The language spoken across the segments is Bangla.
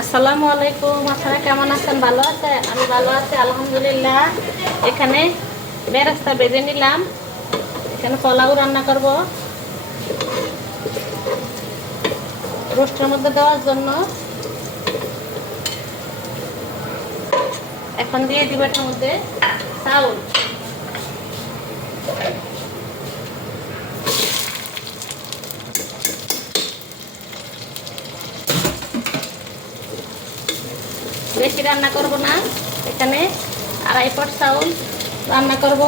আসসালামু আলাইকুম। আপনারা কেমন আছেন? ভালো আছেন? আমি ভালো আছি আলহামদুলিল্লাহ। এখানে বেরেস্তা বেজে নিলাম। এখানে পোলাও রান্না করব রোস্টের মধ্যে দেওয়ার জন্য। এখন দিয়ে দিব এটার মধ্যে চাউল। বেশি রান্না করব না, এখানে 2.5 পট চাউল রান্না করব।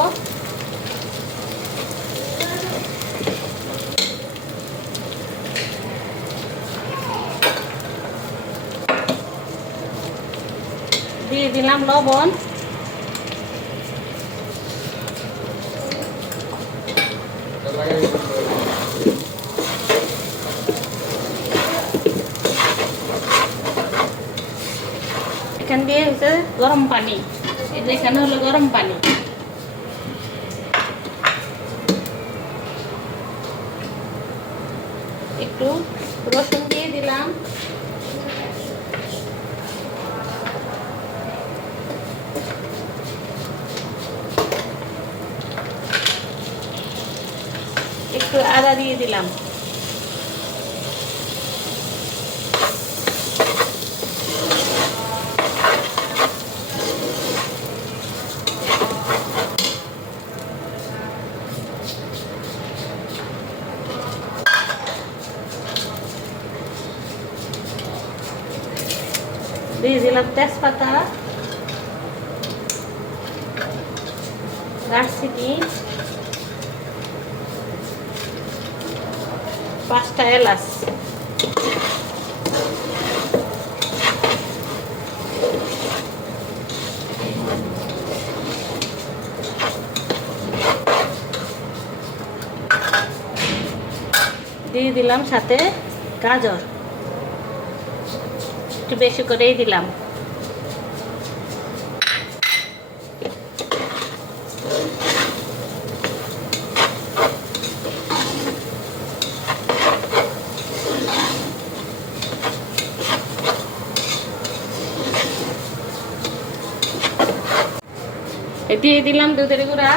দিয়ে দিলাম লবণ, এখান দিয়ে হচ্ছে গরম পানি। এই যে এখানে হলো গরম পানি। একটু রসুন দিয়ে দিলাম, একটু আদা দিয়ে দিলাম, দিয়ে দিলাম তেজপাতা, দারচিনি, 5টা এলাচ, দিয়ে দিলাম সাথে গাজর, একটু বেশি করেই দিলাম। দিয়ে দিলাম দুধের গুঁড়া,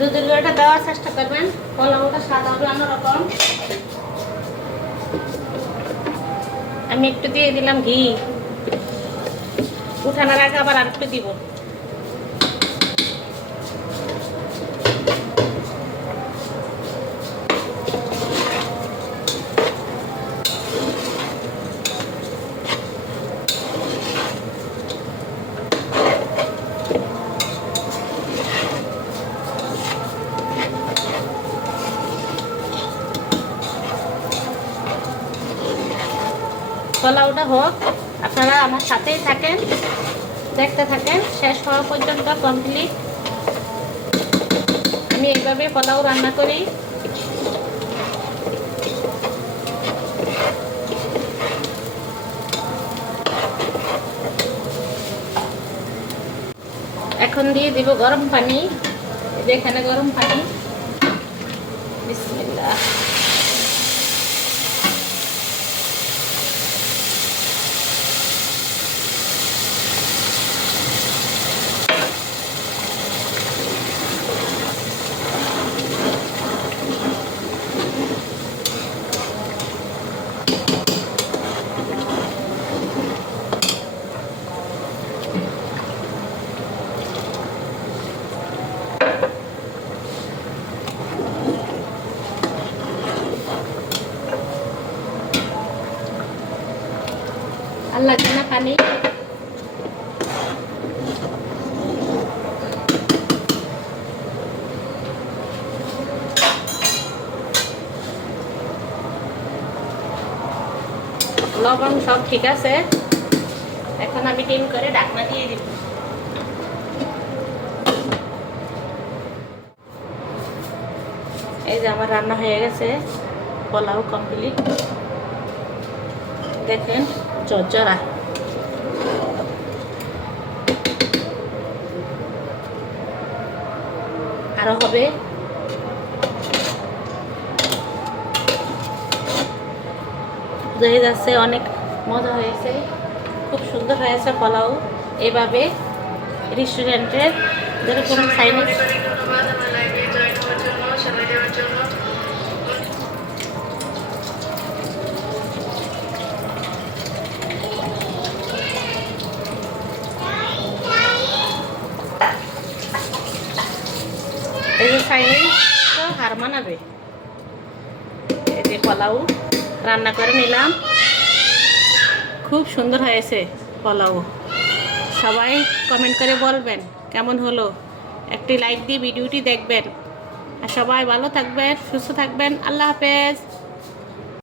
দুধের গুঁড়াটা দেওয়ার চেষ্টা করবেন, পোলাওটা স্বাদ হবে অন্যরকম। আমি একটু দিয়ে দিলাম ঘি, উঠানোর আগে আবার আরেকটু দিব। পোলাওটা হোক, আপনারা আমার সাথেই থাকেন, দেখতে থাকেন শেষ হওয়া পর্যন্ত কমপ্লিট। আমি এইভাবে পোলাও রান্না করি। এখন দিয়ে দিব গরম পানি। এখানে গরম পানি, বিসমিল্লাহ। আর লাগবে না পানি। লবণ সব ঠিক আছে। এখন আমি ডিম করে ঢাকনা দিয়ে দিব। এই যে আমার রান্না হয়ে গেছে, পোলাও কমপ্লিট। দেখেন ঝরঝরা। আরো হবে। হয়ে যাচ্ছে, অনেক মজা হয়েছে, খুব সুন্দর হয়েছে পোলাও। এভাবে রেস্টুরেন্টের যেরকম চাইনিজ এই যে চাইনিজ তো হার মানাবে। এই যে পোলাও রান্না করে নিলাম, খুব সুন্দর হয়েছে পোলাও। সবাই কমেন্ট করে বলবেন কেমন হলো, একটি লাইক দিয়ে ভিডিওটি দেখবেন। আর সবাই ভালো থাকবেন, সুস্থ থাকবেন। আল্লাহ হাফেজ।